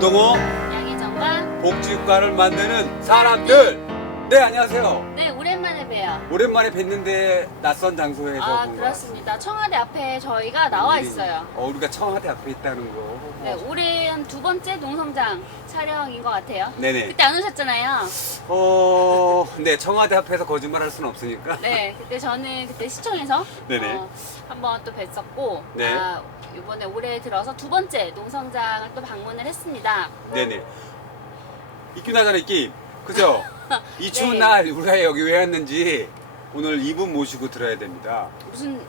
유동호 양희정과 복지국가를 만드는 사람들. 네, 안녕하세요. 네, 오랜만에 봬요. 오랜만에 뵀는데 낯선 장소에서 아, 본 것 그렇습니다. 청와대 앞에 저희가 나와 같습니다. 있어요. 우리가 청와대 앞에 있다는 거. 네, 올해 한 두 번째 농성장 촬영인 것 같아요. 네네. 그때 안 오셨잖아요. 네, 청와대 앞에서 거짓말할 수는 없으니까. 네, 그때 저는 그때 시청에서 네네. 한번 또 뵀었고, 네. 이번에 올해 들어서 두 번째 농성장을 또 방문을 했습니다. 네네. 있긴 하잖아, 있긴. 그죠? 이 추운 네. 날 우리가 여기 왜 왔는지 오늘 이분 모시고 들어야 됩니다. 무슨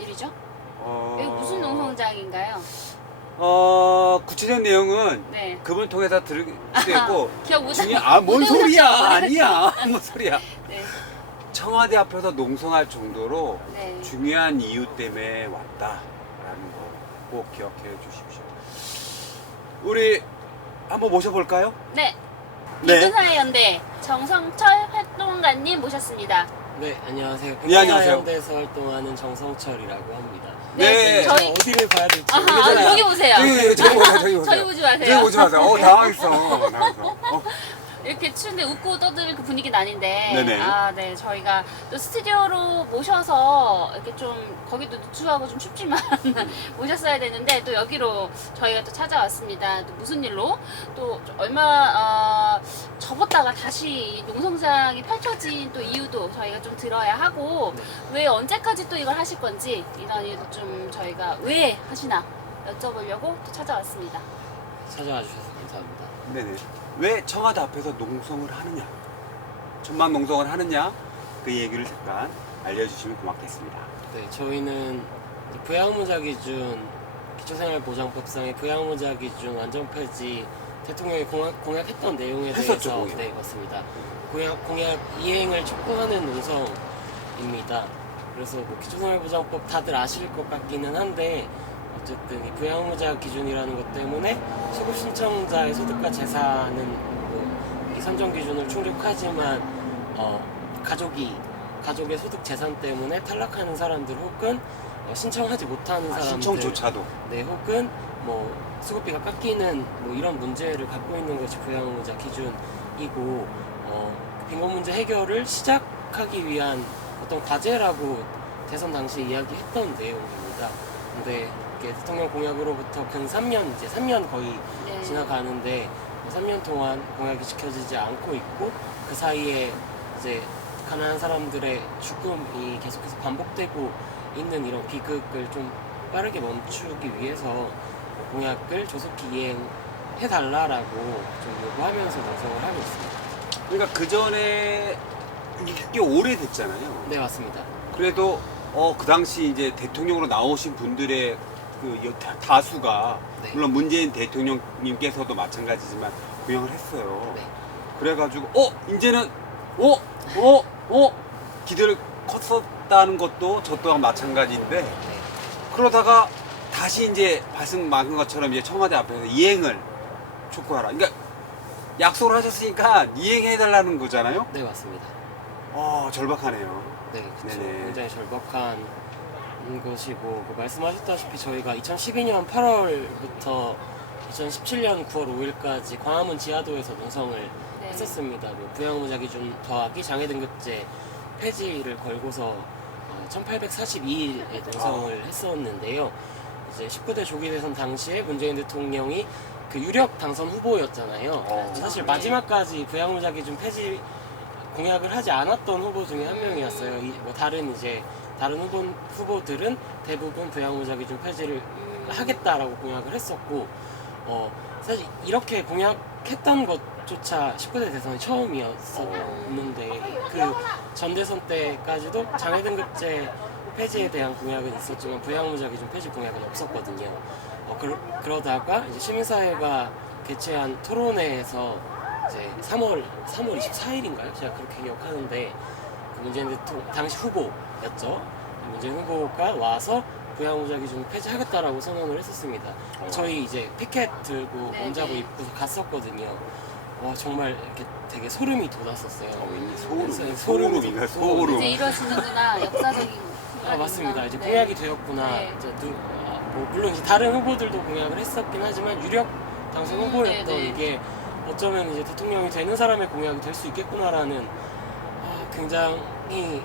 일이죠? 어... 여기 무슨 농성장인가요? 구체적인 내용은 네. 그분 통해서 들을 수 있고. 기억 못 뭔 못 소리야? 해보셨죠? 아니야. 뭔 소리야? 네. 청와대 앞에서 농성할 정도로 네. 중요한 이유 때문에 왔다라는 거 꼭 기억해 주십시오. 우리 한번 모셔볼까요? 네. 네. 비근사회 연대 정성철 활동가님 모셨습니다. 네, 안녕하세요. 네, 안녕하세요. 현대에서 활동하는 정성철이라고 합니다. 네. 저희 어디를 봐야 될지 아하, 모르겠어요. 여기 보세요. 저기 보세요. 저기 보세요. 저희 보지 마세요. 저기 보지 마세요. 당황했어. 당황했어. 이렇게 추운데 웃고 떠들 그 분위기는 아닌데, 네네. 네, 저희가 또 스튜디오로 모셔서 이렇게 좀 거기도 누추하고 좀 춥지만 모셨어야 되는데 또 여기로 저희가 또 찾아왔습니다. 또 무슨 일로? 또 얼마 접었다가 다시 이 농성장이 펼쳐진 또 이유도 저희가 좀 들어야 하고, 왜 언제까지 또 이걸 하실 건지 이런 이유도 좀 저희가 왜 하시나 여쭤보려고 또 찾아왔습니다. 찾아와 주셔서 감사합니다. 네네. 왜 청와대 앞에서 농성을 하느냐? 천막 농성을 하느냐? 그 얘기를 잠깐 알려주시면 고맙겠습니다. 네, 저희는 이제 부양무자 기준 기초생활보장법상의 부양무자 기준 완전 폐지 대통령이 공약했던 내용에 했었죠, 대해서 공약. 네, 맞습니다. 공약 이행을 촉구하는 농성입니다. 그래서 뭐 기초생활보장법 다들 아실 것 같기는 한데 어쨌든 이 부양무자 기준이라는 것 때문에 소급 신청자의 소득과 재산은 이 선정 기준을 충족하지만 가족의 소득 재산 때문에 탈락하는 사람들 혹은 신청하지 못하는 사람들 신청조차도. 네, 혹은 뭐 수급비가 깎이는 뭐 이런 문제를 갖고 있는 것이 부양무자 기준이고 빈곤 문제 해결을 시작하기 위한 어떤 과제라고 대선 당시 이야기했던 내용입니다. 근데 이게 대통령 공약으로부터 근 3년, 이제 3년 거의 네. 지나가는데 3년 동안 공약이 지켜지지 않고 있고 그 사이에 이제 가난한 사람들의 죽음이 계속해서 반복되고 있는 이런 비극을 좀 빠르게 멈추기 위해서 공약을 조속히 이행해달라라고 좀 요구하면서 농성을 하고 있습니다. 그러니까 그 전에 이게 오래됐잖아요. 네, 맞습니다. 그래도 그 당시 이제 대통령으로 나오신 분들의 그 다수가 네. 물론 문재인 대통령님께서도 마찬가지지만 공약을 했어요. 네. 그래가지고 이제는 기대를 컸었다는 것도 저 또한 마찬가지인데 네. 그러다가 다시 이제 말씀하신 것처럼 이제 청와대 앞에서 이행을 촉구하라. 그러니까 약속을 하셨으니까 이행해달라는 거잖아요. 네, 맞습니다. 절박하네요. 네, 그렇죠. 네네. 굉장히 절박한 것이고 말씀하셨다시피 저희가 2012년 8월부터 2017년 9월 5일까지 광화문 지하도에서 농성을 네. 했었습니다. 뭐 부양무자 기준 더하기 장애등급제 폐지를 걸고서 1842일의 농성을 했었는데요. 이제 19대 조기 대선 당시에 문재인 대통령이 그 유력 당선 후보였잖아요. 사실 네. 마지막까지 부양무자 기준 폐지 공약을 하지 않았던 후보 중에 한 명이었어요. 뭐 다른 후보들은 대부분 부양무자 기준 폐지를 하겠다라고 공약을 했었고, 사실 이렇게 공약했던 것조차 19대 대선이 처음이었었는데 그 전 대선 때까지도 장애등급제 폐지에 대한 공약은 있었지만 부양무자 기준 폐지 공약은 없었거든요. 그러다가 이제 시민사회가 개최한 토론회에서 이제 3월 24일인가요? 제가 그렇게 기억하는데 그 문재인 대통령 당시 후보였죠. 문재인 후보가 와서 부양무자 기준 폐지하겠다라고 선언을 했었습니다. 저희 이제 피켓 들고 네, 몸자고 네. 입고 갔었거든요. 정말 이렇게 되게 소름이 돋았었어요. 소름인가 소름. 이제 이루어지는구나, 역사적인 순간이구나. 맞습니다. 이제 네. 공약이 되었구나. 네. 이제 물론 이제 다른 후보들도 공약을 했었긴 하지만 유력 당시 홍보를 했던 네네. 이게 어쩌면 이제 대통령이 되는 사람의 공약이 될 수 있겠구나라는 굉장히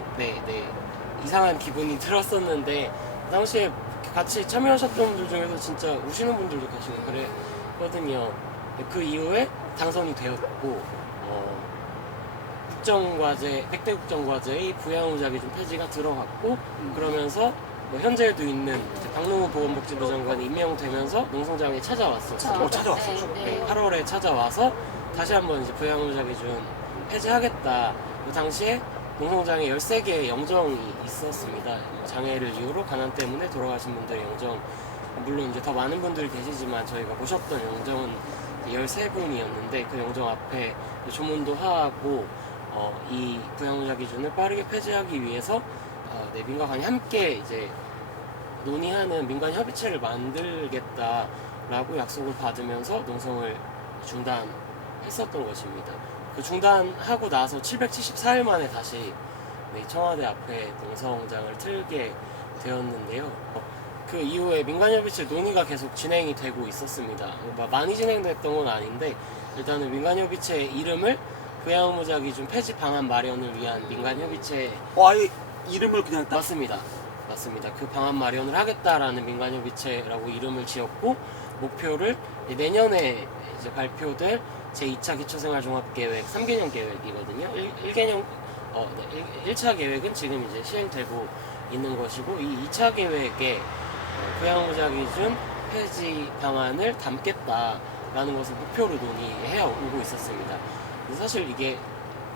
이상한 기분이 들었었는데 그 당시에 같이 참여하셨던 분들 중에서 진짜 우시는 분들도 계시고 그랬거든요. 그 이후에 당선이 되었고 국정과제 100대 국정과제의 부양의무자기 좀 폐지가 들어갔고 그러면서 뭐 현재에도 있는 이제 박능호 보건복지부 장관이 임명되면서 농성장에 찾아왔었어요. 찾아왔었죠. 네, 8월에 찾아와서 다시 한번 이제 부양의무자 기준 폐지하겠다. 그 당시에 농성장에 13개의 영정이 있었습니다. 장애를 이유로 가난 때문에 돌아가신 분들의 영정, 물론 이제 더 많은 분들이 계시지만 저희가 모셨던 영정은 13분이었는데 그 영정 앞에 조문도 하고 이 부양의무자 기준을 빠르게 폐지하기 위해서 민간관이 함께 이제 논의하는 민간 협의체를 만들겠다라고 약속을 받으면서 농성을 중단했었던 것입니다. 그 중단하고 나서 774일 만에 다시 청와대 앞에 농성장을 틀게 되었는데요. 그 이후에 민간협의체 논의가 계속 진행이 되고 있었습니다. 많이 진행됐던 건 아닌데 일단은 민간협의체 이름을 부양의무자 기준 폐지 방안 마련을 위한 민간협의체 아예 이름을 그냥 딱 맞습니다. 그 방안 마련을 하겠다라는 민간협의체라고 이름을 지었고 목표를 내년에 이제 발표될 제2차 기초생활종합계획 3개년 계획이거든요. 1차 계획은 지금 이제 시행되고 있는 것이고 이 2차 계획에 부양의무자 기준 폐지 방안을 담겠다라는 것을 목표로 논의해 오고 있었습니다. 사실 이게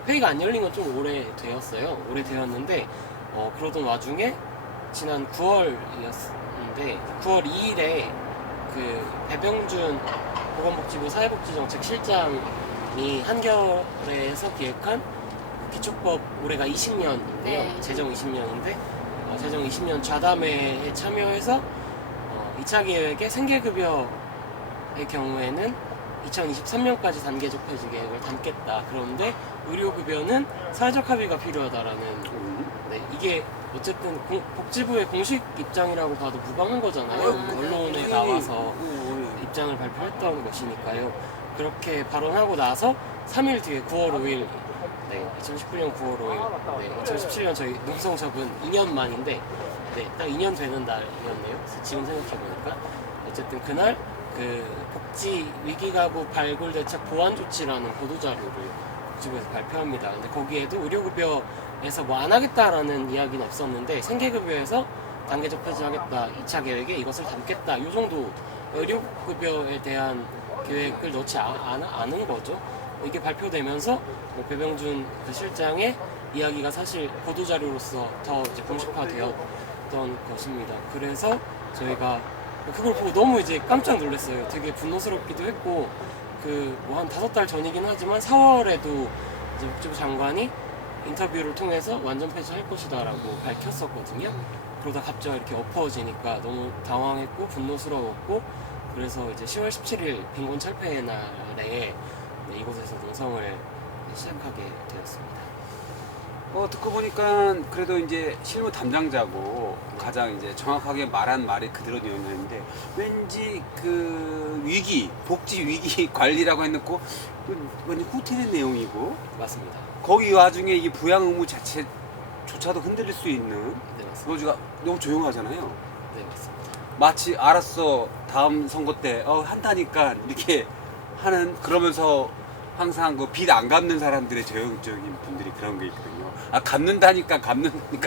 회의가 안 열린 건 좀 오래되었어요. 오래되었는데 그러던 와중에 지난 9월이었는데 9월 2일에 그 배병준 보건복지부 사회복지정책실장이 한겨레에서 기획한 기초법 올해가 20년인데요. 네. 제정 20년인데 제정 20년 좌담회에 참여해서 2차 계획의 생계급여의 경우에는 2023년까지 단계적 폐지 계획을 담겠다. 그런데 의료급여는 사회적 합의가 필요하다라는 이게 어쨌든 복지부의 공식 입장이라고 봐도 무방한 거잖아요. 언론에 나와서 입장을 발표했던 것이니까요. 그렇게 발언하고 나서 3일 뒤에 9월 5일 2019년 9월 5일 2017년 저희 농성 접은 2년 만인데 딱 2년 되는 날이었네요. 지금 생각해보니까 어쨌든 그날 그 복지 위기가구 발굴 대책 보완 조치라는 보도자료를 복지부에서 발표합니다. 근데 거기에도 의료급여에서 뭐 안 하겠다라는 이야기는 없었는데 생계급여에서 단계적 폐지하겠다 2차 계획에 이것을 담겠다 이 정도 의료급여에 대한 계획을 넣지 않은 거죠. 이게 발표되면서 뭐 배병준 그 실장의 이야기가 사실 보도자료로서 더 이제 공식화되었던 것입니다. 그래서 저희가 그걸 보고 너무 이제 깜짝 놀랐어요. 되게 분노스럽기도 했고 그 뭐 한 5달 전이긴 하지만 4월에도 이제 복지부 장관이 인터뷰를 통해서 완전 폐지할 것이다라고 밝혔었거든요. 그러다 갑자기 이렇게 엎어지니까 너무 당황했고 분노스러웠고 그래서 이제 10월 17일 빈곤 철폐의 날에 이곳에서 농성을 시작하게 되었습니다. 듣고 보니까 그래도 이제 실무 담당자고 가장 이제 정확하게 말한 말이 그대로 되었는데 왠지 그 위기, 복지 위기 관리라고 해놓고 왠지 후퇴된 내용이고 맞습니다. 거기 와중에 이 부양 의무 자체조차도 흔들릴 수 있는 네, 맞습니다. 노조가 너무 조용하잖아요. 네, 맞습니다. 마치 알았어 다음 선거 때 한다니까 이렇게 하는 그러면서 항상 그 빚 안 갚는 사람들의 저형적인 분들이 그런 게 있거든요. 갚는다니까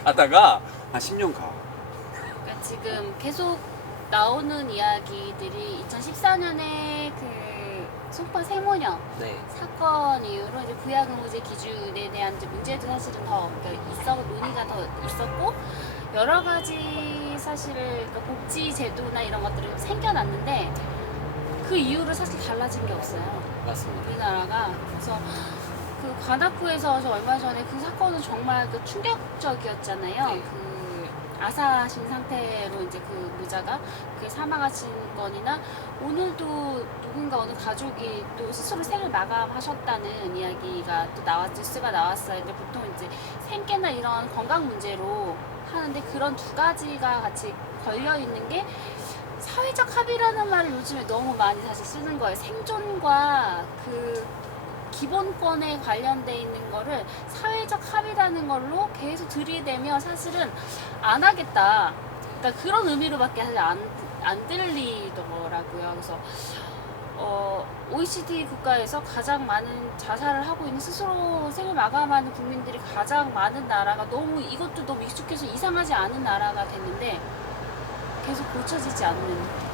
하다가 한 10년 가. 그러니까 지금 계속 나오는 이야기들이 2014년에 그 송파 세모녀 네, 사건 이후로 이제 부양의무제 기준에 대한 이제 문제도 사실은 더 논의가 더 있었고 여러 가지 사실을 그러니까 복지 제도나 이런 것들이 생겨났는데 그 이후로 사실 달라진 게 없어요. 맞습니다. 우리나라가. 그래서 그 관악구에서 저 얼마 전에 그 사건은 정말 그 충격적이었잖아요. 네. 그 아사하신 상태로 이제 그 모자가 그 사망하신 건이나 오늘도 누군가 어느 가족이 또 스스로 생을 마감하셨다는 이야기가 또 뉴스가 나왔어요. 근데 보통 이제 생계나 이런 건강 문제로 하는데 그런 두 가지가 같이 걸려 있는 게 사회적 합의라는 말을 요즘에 너무 많이 사실 쓰는 거예요. 생존과 그 기본권에 관련돼 있는 거를 사회적 합의라는 걸로 계속 들이대면 사실은 안 하겠다. 그러니까 그런 의미로밖에 사실 안 들리더라고요. 그래서 OECD 국가에서 가장 많은 자살을 하고 있는 스스로 생을 마감하는 국민들이 가장 많은 나라가 너무 이것도 너무 익숙해서 이상하지 않은 나라가 됐는데 계속 고쳐지지 않는.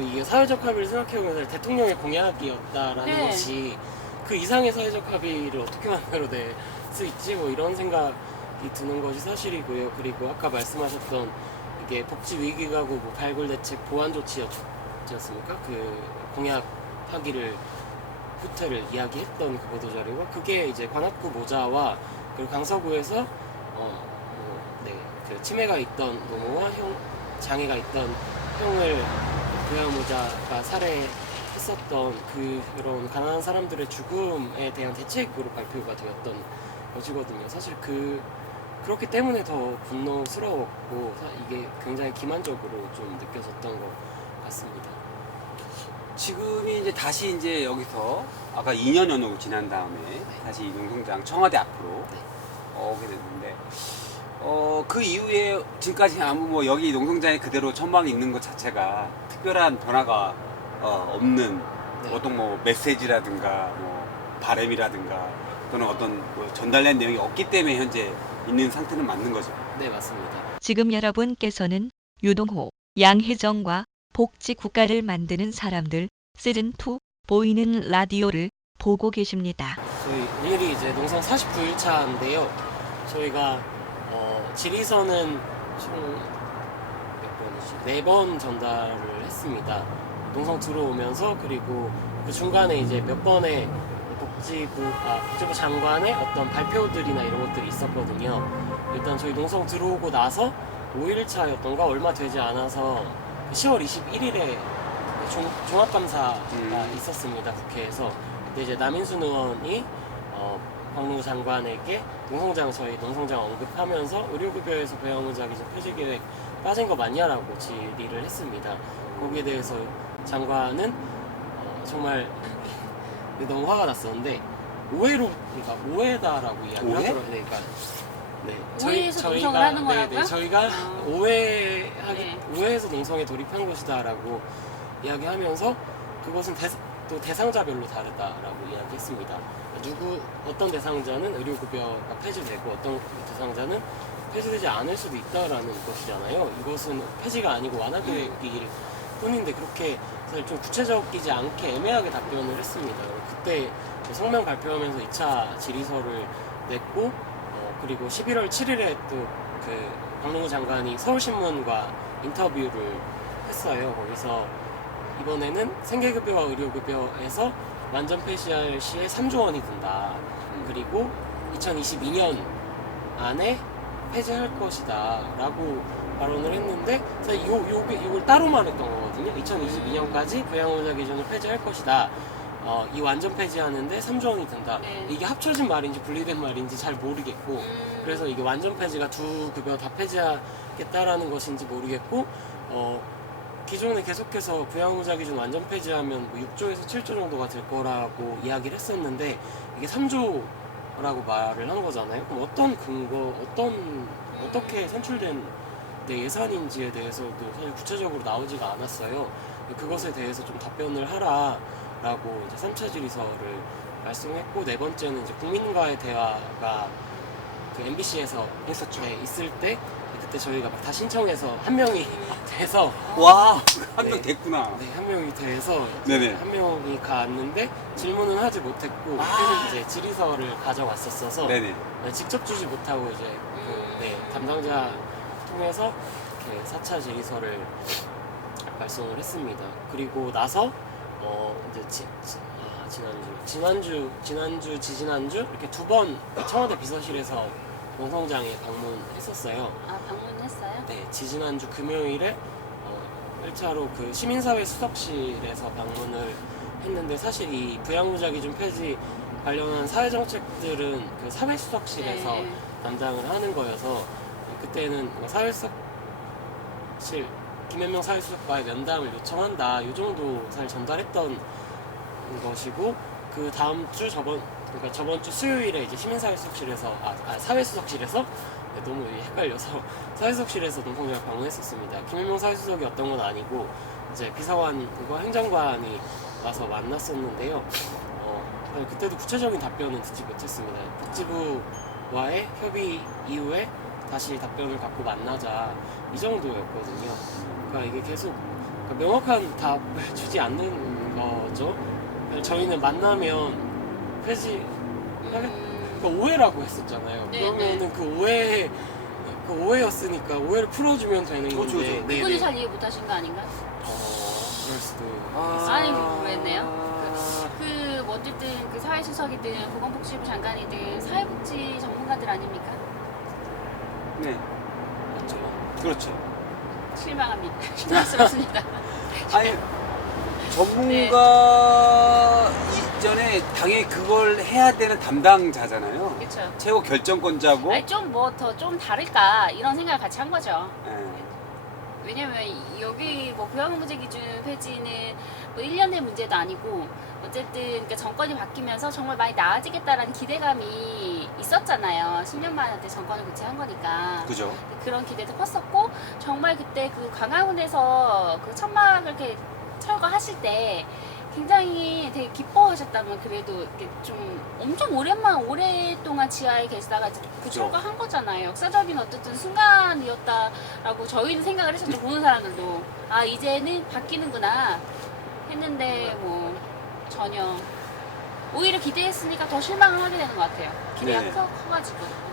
이게 사회적 합의를 생각해보면 대통령의 공약이었다라는 네. 것이 그 이상의 사회적 합의를 어떻게 만들어낼 수 있지 뭐 이런 생각이 드는 것이 사실이고요. 그리고 아까 말씀하셨던 이게 복지 위기가구 뭐 발굴 대책 보완 조치였지 않습니까? 그 공약 파기를 후퇴를 이야기했던 그 보도 자료가 그게 이제 관악구 모자와 그리고 강서구에서 그 치매가 있던 노모와 장애가 있던 형을 부야모자가 살해했었던 그런 가난한 사람들의 죽음에 대한 대책으로 발표가 되었던 것이거든요. 사실 그렇기 때문에 더 분노스러웠고 이게 굉장히 기만적으로 좀 느껴졌던 것 같습니다. 지금이 이제 다시 이제 여기서 아까 2년 연호고 지난 다음에 다시 이 농성장 청와대 앞으로 오게 됐는데 그 이후에 지금까지 아무 뭐 여기 농성장에 그대로 천막이 있는 것 자체가 특별한 변화가 없는 어떤 뭐 메시지라든가 뭐 바람이라든가 또는 어떤 뭐 전달된 내용이 없기 때문에 현재 있는 상태는 맞는 거죠. 네, 맞습니다. 지금 여러분께서는 유동호, 양혜정과 복지 국가를 만드는 사람들 시즌2 보이는 라디오를 보고 계십니다. 저희 오늘이 이제 농성 49일차인데요. 저희가 질의서는 총 몇 번이지? 4번 전달을 했습니다. 농성 들어오면서 그리고 그 중간에 이제 몇 번의 복지부 장관의 어떤 발표들이나 이런 것들이 있었거든요. 일단 저희 농성 들어오고 나서 5일차였던가 얼마 되지 않아서 10월 21일에 종합감사가 있었습니다. 국회에서. 근데 이제 남인순 의원이 박노후 장관에게 저희 농성장 언급하면서 의료급여에서 부양의자 기준 폐지계획 빠진 거 맞냐라고 질의를 했습니다. 거기에 대해서 장관은 정말 너무 화가 났었는데 오해다라고 이야기를 오해? 하더라고요. 그러니까 오해해서 농성을 하는 거라고요? 저희가 오해해서 농성에 돌입한 것이다라고 이야기하면서 그것은 또 대상자별로 다르다라고 이야기했습니다. 어떤 대상자는 의료급여가 폐지되고 어떤 대상자는 폐지되지 않을 수도 있다라는 것이잖아요. 이것은 폐지가 아니고 완화 계획일 뿐인데 그렇게 사실 좀 구체적이지 않게 애매하게 답변을 했습니다. 그때 성명 발표하면서 2차 질의서를 냈고 그리고 11월 7일에 또 그 박노후 장관이 서울신문과 인터뷰를 했어요. 거기서 이번에는 생계급여와 의료급여에서 완전 폐지할 시에 3조 원이 든다. 그리고 2022년 안에 폐지할 것이다 라고 발언을 했는데 사실 이걸 따로 말했던 거거든요. 2022년까지 부양의자 기준을 폐지할 것이다. 이 완전 폐지하는데 3조 원이 든다. 네. 이게 합쳐진 말인지 분리된 말인지 잘 모르겠고 그래서 이게 완전 폐지가 두 급여 다 폐지하겠다라는 것인지 모르겠고 기존에 계속해서 부양의자 기준 완전 폐지하면 뭐 6조에서 7조 정도가 될 거라고 이야기를 했었는데 이게 3조라고 말을 한 거잖아요. 그럼 어떤 근거, 어떻게 산출된 예산인지에 대해서도 사실 구체적으로 나오지가 않았어요. 그것에 대해서 좀 답변을 하라라고 이제 3차 질의서를 말씀했고 네 번째는 이제 국민과의 대화가 그 MBC에서 했었죠. 있을 때 그때 저희가 막 다 신청해서 한 명이 돼서 와, 한 명 네. 됐구나. 네, 한 명이 돼서 네네. 한 명이 갔는데 질문은 하지 못했고 그때는 이제 질의서를 가져왔었어서 네네. 직접 주지 못하고 이제 담당자 통해서 이렇게 4차 질의서를 발송을 했습니다. 그리고 나서 이제 지난주 이렇게 2번 청와대 비서실에서 농성장에 방문했었어요. 아, 방문했어요? 네, 지난주 금요일에 1차로 그 시민사회 수석실에서 방문을 했는데 사실 이 부양의자 기준 폐지 관련한 사회정책들은 그 사회수석실에서 네. 담당을 하는 거여서 그때는 사회수석 사실 김현명 사회수석과의 면담을 요청한다 이 정도 사실 전달했던 것이고 그 다음 주 그러니까 저번 주 수요일에 이제 시민사회수석실에서 사회수석실에서 네, 너무 헷갈려서 사회수석실에서 농성장을 방문했었습니다. 김현명 사회수석이 어떤 건 아니고 이제 비서관과 행정관이 와서 만났었는데요. 사실 그때도 구체적인 답변은 듣지 못했습니다. 복지부와의 협의 이후에 다시 답변을 갖고 만나자 이 정도였거든요. 그러니까 이게 계속 명확한 답을 주지 않는 거죠. 저희는 만나면 폐지 그러니까 오해라고 했었잖아요. 네, 그러면은 그 오해였으니까 오해를 풀어주면 되는 그렇죠, 건데. 그렇죠. 그분이 잘 이해 못하신 거 아닌가? 그럴 수도 아니, 모르겠네요. 뭐 어쨌든 그 사회수석이든 보건복지부 장관이든 사회복지 전문가들 아닙니까? 네, 맞죠. 그렇죠. 실망합니다. 실망스럽습니다. 아니 전문가 이전에 당연히 그걸 해야 되는 담당자잖아요. 그렇죠. 최고 결정권자고. 아니 좀 뭐 더 좀 다를까 이런 생각을 같이 한 거죠. 예. 왜냐면 여기 뭐 부양의무제 기준 폐지는 뭐 1년의 문제도 아니고 어쨌든 그러니까 정권이 바뀌면서 정말 많이 나아지겠다라는 기대감이 있었잖아요. 10년 만에 정권을 교체한 거니까. 그죠. 그런 기대도 컸었고 정말 그때 그 광화문에서 그 천막을 이렇게 철거하실 때 굉장히 되게 기뻐하셨다면 그래도 이렇게 좀 엄청 오랫동안 지하에 계시다가 이제 그 그죠. 철거한 거잖아요. 역사적인 어쨌든 순간이었다라고 저희는 생각을 했었죠. 보는 사람들도 아 이제는 바뀌는구나 했는데 뭐 전혀 오히려 기대했으니까 더 실망을 하게 되는 것 같아요. 기대가 네. 커가지고.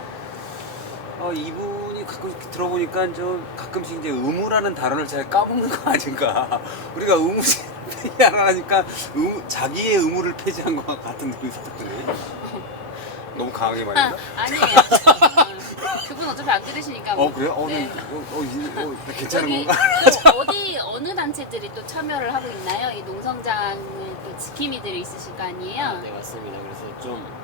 이분이 가끔 들어보니까 좀 가끔씩 이제 의무라는 단어를 잘 까먹는 거 아닌가. 우리가 의무 폐지하라니까 자기의 의무를 폐지한 것 같은 느낌이 드네. 너무 강하게 말했나? 아니에요. 그분 어차피 안 들으시니까. 뭐. 그래요? 네. 괜찮은 여기 건가? 또 어느 단체들이 또 참여를 하고 있나요? 이 농성장을 또 지킴이들이 있으실 거 아니에요? 네 맞습니다. 그래서 좀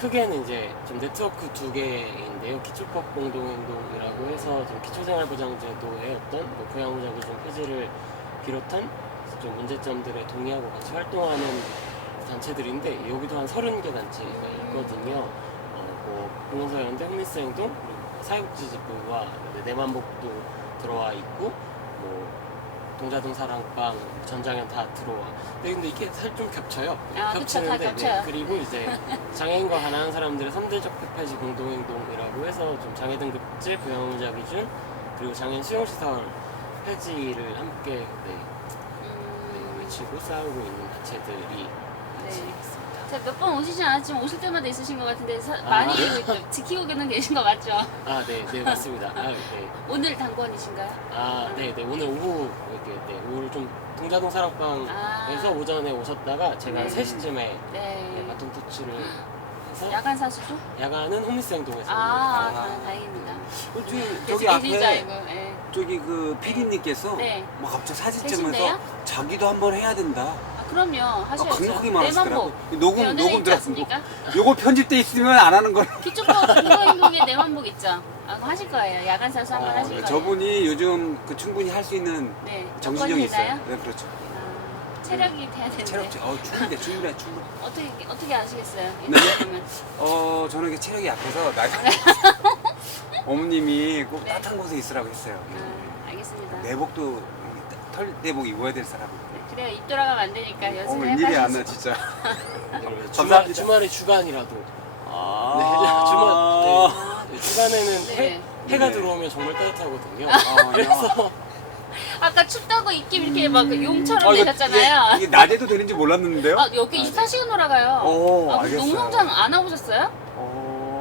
크게는 이제 좀 네트워크 두 개인데요. 기초법 공동행동이라고 해서 좀 기초생활보장제도의 어떤 뭐 부양의무제 기준 폐지를 비롯한 좀 문제점들에 동의하고 같이 활동하는 단체들인데 여기도 한 30개 단체가 있거든요. 뭐 공공사연대, 홈리스행동, 그리고 사회복지집부와 내만복도 들어와 있고 뭐 동자동 사랑방, 전장현 다 들어와. 근데 이게 사실 좀 겹쳐요. 아, 그쵸, 다 겹쳐요. 그리고 이제 장애인과 가난한 사람들의 3대적 폐폐지 공동행동이라고 해서 좀 장애 등급제, 부양의무자 기준, 그리고 장애인 수용시설 폐지를 함께 외치고 싸우고 있는 단체들이 같이 네. 있습니다. 제가 몇 번 오시진 않았지만 오실 때마다 있으신 것 같은데 많이 지키고는 계신 거 맞죠? 네, 맞습니다. 네. 오늘 당권이신가요? 네. 오늘 오후 이렇게 오늘 좀 동자동 사랑방에서 오전에 오셨다가 제가 한 네. 3시쯤에 네. 바톤 터치를 해서 야간 사수도? 야간은 홈리스행동에서 다행입니다. 저기 계속 계신 줄 앞에 알고. 네. 저기 그 PD님께서 네. 막 갑자기 사진 계신데요? 찍으면서 자기도 한번 해야 된다. 그럼요. 하셔야죠. 강력하게 말하시더라고. 내만복. 녹음 연예인 있지 들었고. 않습니까? 요거 편집돼 있으면 안 하는 걸. 기초법 공동행동에 내만복 있죠? 그거 하실 거예요. 야간 사수 한번 하실 거예요. 저분이 요즘 그 충분히 할 수 있는 네. 정신력이 여건이 있어요. 되나요? 네, 그렇죠. 체력이 돼야 되는데. 체력지. 충분해. 어떻게 아시겠어요? 네? 그러면 저는 이게 체력이 약해서 어머님이 꼭 네. 따뜻한 곳에 있으라고 했어요. 알겠습니다. 내복도 털 내복 입어야 될 사람. 네, 그래요. 입 돌아가면 안 되니까 열심히 웬일이 안 나 해봐야지. 진짜. 네, 주말에 주간이라도 주간에는 네. 해가 네. 들어오면 정말 따뜻하거든요. 아, 그래서 아까 춥다고 입김 이렇게 막 용처럼 이거- 내셨잖아요. 이게 낮에도 되는지 몰랐는데요. 여기 24시간 돌아가요. 알겠어요. 농성장 안 와보셨어요?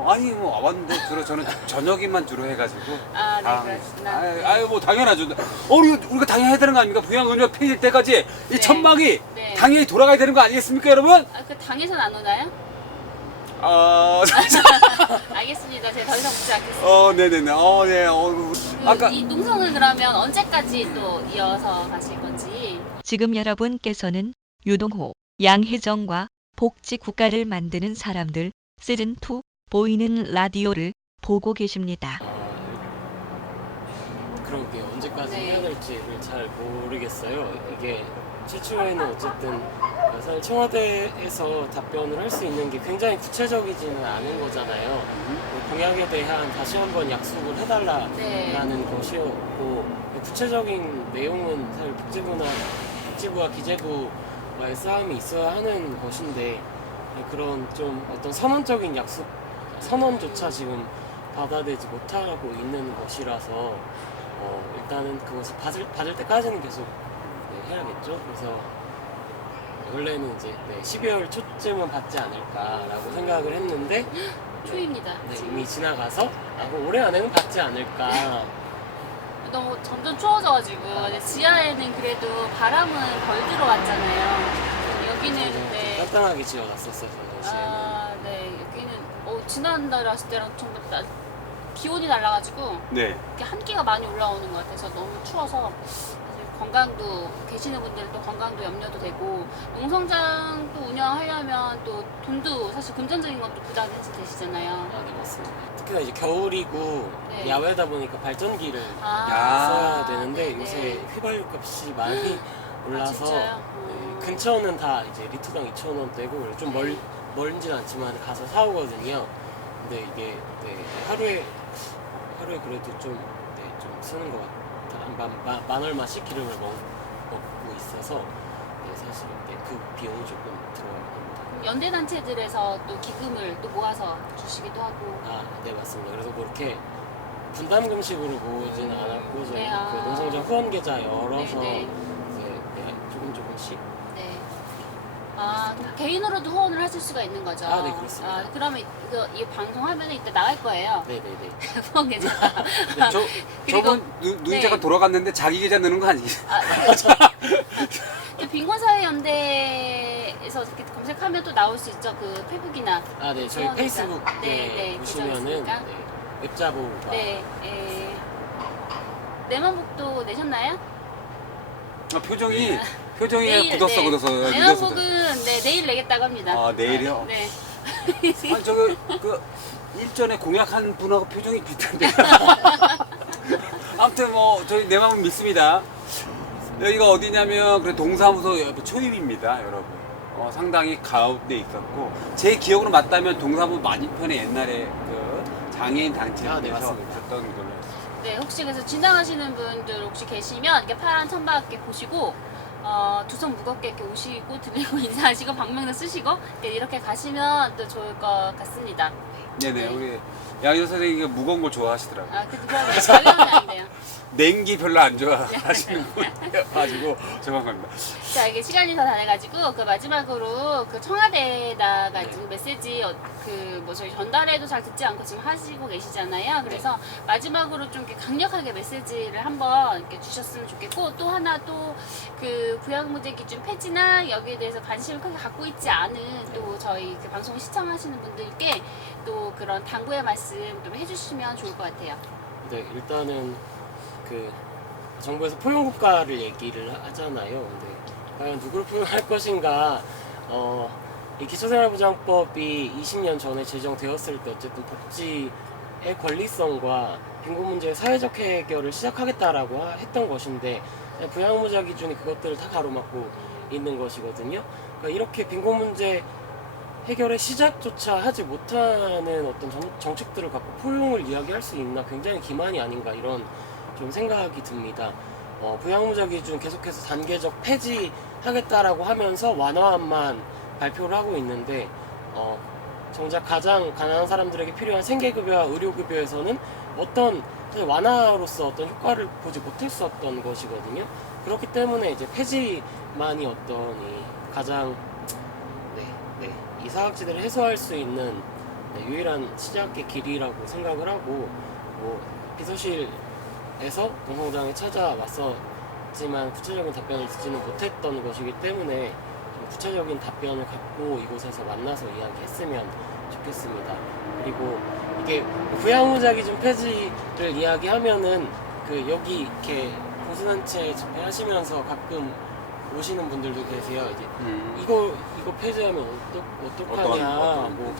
아니 뭐 와봤는데 주로 저는 저녁에만 주로 해가지고. 네, 그렇구나. 아유 뭐 당연하죠. 우리가 당연히 해야 되는 거 아닙니까? 부양의무제 폐지 때까지 이 네. 천막이 네. 당연히 돌아가야 되는 거 아니겠습니까, 여러분? 그 당에서는 안 오나요? 알겠습니다. 제가 더 이상 묻지 않겠습니다. 네네네. 아까 이 농성은 그러면 언제까지 또 이어서 가실 건지. 지금 여러분께서는 유동호, 양혜정과 복지 국가를 만드는 사람들 시즌2 보이는 라디오를 보고 계십니다. 그러게요. 언제까지 네. 해야 될지를 잘 모르겠어요. 이게 최초에는 어쨌든 사실 청와대에서 답변을 할 수 있는 게 굉장히 구체적이지는 않은 거잖아요. 공약에 대한 다시 한번 약속을 해달라라는 네. 것이었고 구체적인 내용은 사실 복지부와 기재부와의 싸움이 있어야 하는 것인데 그런 좀 어떤 선언적인 선언조차 지금 받아내지 못하고 있는 것이라서 일단은 그것을 받을 때까지는 계속 해야겠죠. 그래서 원래는 이제 12월 초쯤은 받지 않을까라고 생각을 했는데 초입니다. 이미 지나가서 뭐 올해 안에는 받지 않을까. 너무 점점 추워져가지고 근데 지하에는 그래도 바람은 덜 들어왔잖아요. 여기는 네. 간단하게 지어놨었어요. 당시에는. 아, 네. 여기는 지난달에 왔을 때랑 전부 다 기온이 달라가지고 네. 이렇게 한기가 많이 올라오는 것 같아서 너무 추워서 사실 건강도 계시는 분들도 건강도 염려도 되고 농성장도 운영하려면 또 돈도 사실 금전적인 것도 부담이 되시잖아요. 아, 네, 맞습니다. 특히나 이제 겨울이고 네. 야외다 보니까 발전기를 야. 써야 되는데 네. 요새 휘발유 값이 많이 올라서 진짜요? 근처는 다 이제 리터당 2,000원대고 좀 멀진 않지만 가서 사오거든요. 근데 이게 하루에 그래도 좀 쓰는 것 같아요. 만 얼마씩 기름을 먹고 있어서 사실 그 비용이 조금 들어갑니다. 연대단체들에서 또 기금을 또 모아서 주시기도 하고 아, 네 맞습니다. 그래서 뭐 이렇게 분담금식으로 모으지는 않았고 저희 네, 그 농성장 후원 계좌 열어서 네, 이제 조금씩 네. 아, 개인으로도 후원을 하실 수가 있는 거죠? 아, 네, 그렇습니다. 아, 그러면 이 방송하면 이때 나갈 거예요. 네네네. 후원 계좌. 그리고- 저분 누이자가 네. 돌아갔는데 자기 계좌 넣는 거 아니겠어요? 아, 빈곤사회연대에서 이렇게 검색하면 또 나올 수 있죠. 그 페북이나. 아, 네 저희 후원 계좌. 페이스북 네, 보시면은 계좌 웹자보가 네. 내만복도 내셨나요? 표정이 내일, 굳었어. 내만복은 내일 내겠다고 합니다. 아, 내일이요? 네. 아니 저기 그 일전에 공약한 분하고 표정이 비슷한데. 아무튼 뭐 저희 내 마음은 믿습니다. 여기가 어디냐면 그래 동사무소 옆에 초입입니다, 여러분. 상당히 가운데 있었고 제 기억으로 맞다면 동사무소 맞은편에 옛날에 그 장애인 아, 네, 단체에서 맞습니다. 있었던 걸로. 네, 혹시 그래서 지나가시는 분들 혹시 계시면 이렇게 파란 천막 이렇게 보시고 두 손 무겁게 이렇게 오시고 들리고 인사하시고 방명도 쓰시고 이렇게 가시면 또 좋을 것 같습니다. 네네, 네. 우리 양효 선생님이 무거운 걸 좋아하시더라고요. 아, 그러면 가려면 안 돼요. 냉기 별로 안 좋아하시는 분이어가지고 죄송합니다. 자, 이게 시간이 더 다 돼가지고 그 마지막으로 그 청와대에다가 네. 지금 메시지 뭐 저희 전달해도 잘 듣지 않고 지금 하시고 계시잖아요. 그래서 마지막으로 좀 이렇게 강력하게 메시지를 한번 이렇게 주셨으면 좋겠고 또 하나 또 그 부양무제 기준 폐지나 여기에 대해서 관심을 크게 갖고 있지 않은 또 저희 그 방송을 시청하시는 분들께 또 그런 당부의 말씀 좀 해주시면 좋을 것 같아요. 네, 일단은 그 정부에서 포용국가를 얘기를 하잖아요. 근데 과연 누굴 포용할 것인가? 이 기초생활보장법이 20년 전에 제정되었을 때 어쨌든 복지의 권리성과 빈곤 문제의 사회적 해결을 시작하겠다라고 했던 것인데 부양무자 기준이 그것들을 다 가로막고 있는 것이거든요. 그러니까 이렇게 빈곤 문제 해결의 시작조차 하지 못하는 어떤 정책들을 갖고 포용을 이야기할 수 있나 굉장히 기만이 아닌가 이런 좀 생각이 듭니다. 부양무자 기준 계속해서 단계적 폐지하겠다라고 하면서 완화안만 발표를 하고 있는데 정작 가장 가난한 사람들에게 필요한 생계급여와 의료급여에서는 어떤 완화로서 어떤 효과를 보지 못했었던 것이거든요. 그렇기 때문에 이제 폐지만이 어떤 이 가장 이 사각지대를 해소할 수 있는 유일한 시작의 길이라고 생각을 하고 뭐 비서실에서 농성장에 찾아왔었지만 구체적인 답변을 듣지는 못했던 것이기 때문에 좀 구체적인 답변을 갖고 이곳에서 만나서 이야기했으면 좋겠습니다. 그리고 이게 부양무자 기준 폐지를 이야기하면은 그 여기 이렇게 보수단체 집회하시면서 가끔 오시는 분들도 계세요. 이제 이거 폐지하면 어떡하냐, 어떤 뭐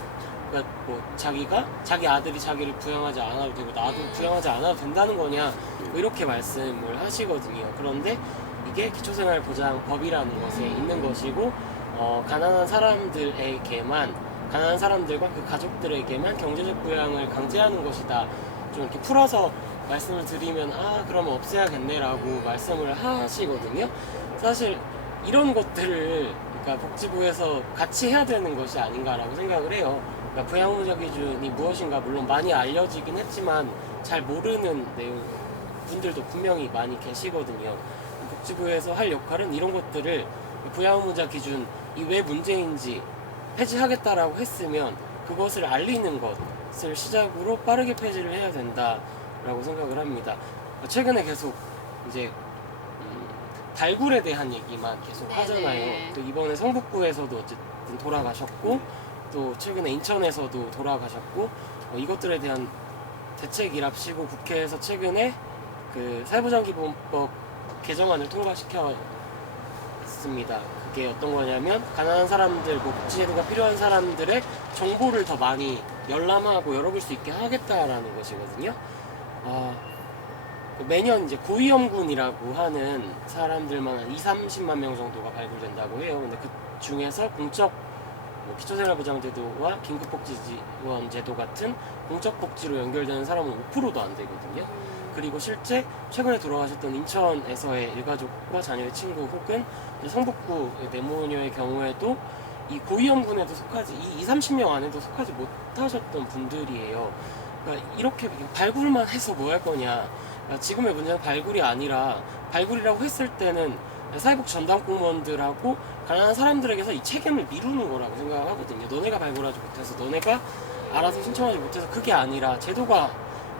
그러니까 뭐 자기가 자기 아들이 자기를 부양하지 않아도 되고 나도 부양하지 않아도 된다는 거냐 뭐 이렇게 말씀을 하시거든요. 그런데 이게 기초생활보장법이라는 것에 있는 것이고 가난한 사람들과 그 가족들에게만 경제적 부양을 강제하는 것이다. 좀 이렇게 풀어서 말씀을 드리면 그러면 없애야겠네라고 말씀을 하시거든요. 사실 이런 것들을 그러니까 복지부에서 같이 해야 되는 것이 아닌가라고 생각을 해요. 그러니까 부양의무자 기준이 무엇인가 물론 많이 알려지긴 했지만 잘 모르는 내용 분들도 분명히 많이 계시거든요. 복지부에서 할 역할은 이런 것들을 부양의무자 기준이 왜 문제인지 폐지하겠다라고 했으면 그것을 알리는 것을 시작으로 빠르게 폐지를 해야 된다라고 생각을 합니다. 최근에 계속 이제 발굴에 대한 얘기만 계속 네네. 하잖아요. 또 이번에 성북구에서도 어쨌든 돌아가셨고 또 최근에 인천에서도 돌아가셨고 이것들에 대한 대책이랍시고 국회에서 최근에 그 사회보장기본법 개정안을 통과시켰습니다. 그게 어떤 거냐면 가난한 사람들, 복지제도가 필요한 사람들의 정보를 더 많이 열람하고 열어볼 수 있게 하겠다라는 것이거든요. 매년 이제 고위험군이라고 하는 사람들만 한 20-30만 명 정도가 발굴된다고 해요. 근데 그 중에서 공적 기초생활보장제도와 긴급복지지원제도 같은 공적복지로 연결되는 사람은 5%도 안 되거든요. 그리고 실제 최근에 돌아가셨던 인천에서의 일가족과 자녀의 친구 혹은 성북구 내모녀의 경우에도 이 고위험군에도 속하지, 이 20-30명 안에도 속하지 못하셨던 분들이에요. 그러니까 이렇게 발굴만 해서 뭐 할 거냐. 그러니까 지금의 문제는 발굴이 아니라 발굴이라고 했을 때는 사회복 전담 공무원들하고 가난한 사람들에게서 이 책임을 미루는 거라고 생각하거든요. 너네가 발굴하지 못해서, 너네가 알아서 신청하지 못해서, 그게 아니라 제도가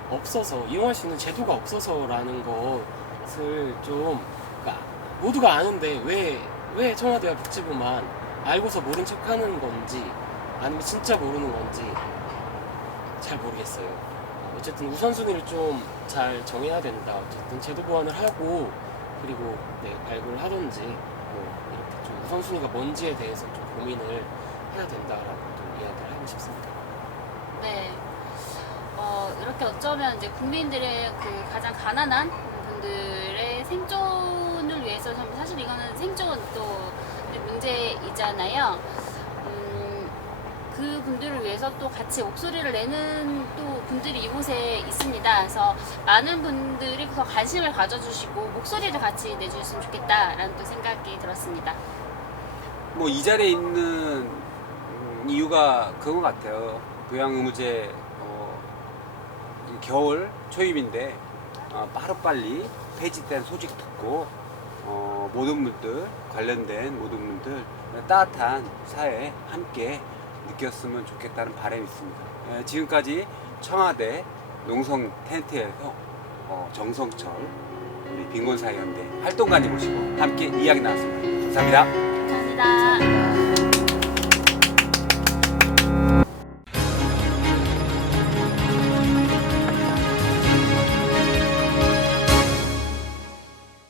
없어서, 이용할 수 있는 제도가 없어서라는 것을 좀, 그러니까 모두가 아는데 왜 청와대와 복지부만 알고서 모른 척 하는 건지 아니면 진짜 모르는 건지 잘 모르겠어요. 어쨌든 우선순위를 좀 잘 정해야 된다. 어쨌든 제도 보완을 하고 그리고 발굴을 하든지 뭐 이렇게 좀 우선순위가 뭔지에 대해서 좀 고민을 해야 된다라고 좀 이야기를 하고 싶습니다. 네. 이렇게 어쩌면 이제 국민들의 그 가장 가난한 분들의 생존을 위해서 사실 이거는 생존 또 문제이잖아요. 그 분들을 위해서 또 같이 목소리를 내는 또 분들이 이곳에 있습니다. 그래서 많은 분들이 더 관심을 가져주시고 목소리를 같이 내주셨으면 좋겠다라는 또 생각이 들었습니다. 뭐 이 자리에 있는 이유가 그건 것 같아요. 부양의무제 겨울 초입인데 빠르빨리 폐지된 소식 듣고 모든 분들, 관련된 모든 분들 따뜻한 사회 함께 느꼈으면 좋겠다는 바람이 있습니다. 지금까지 청와대 농성 텐트에서 정성철 우리 빈곤사회연대 활동가님 모시고 함께 이야기 나눴습니다. 감사합니다. 감사합니다.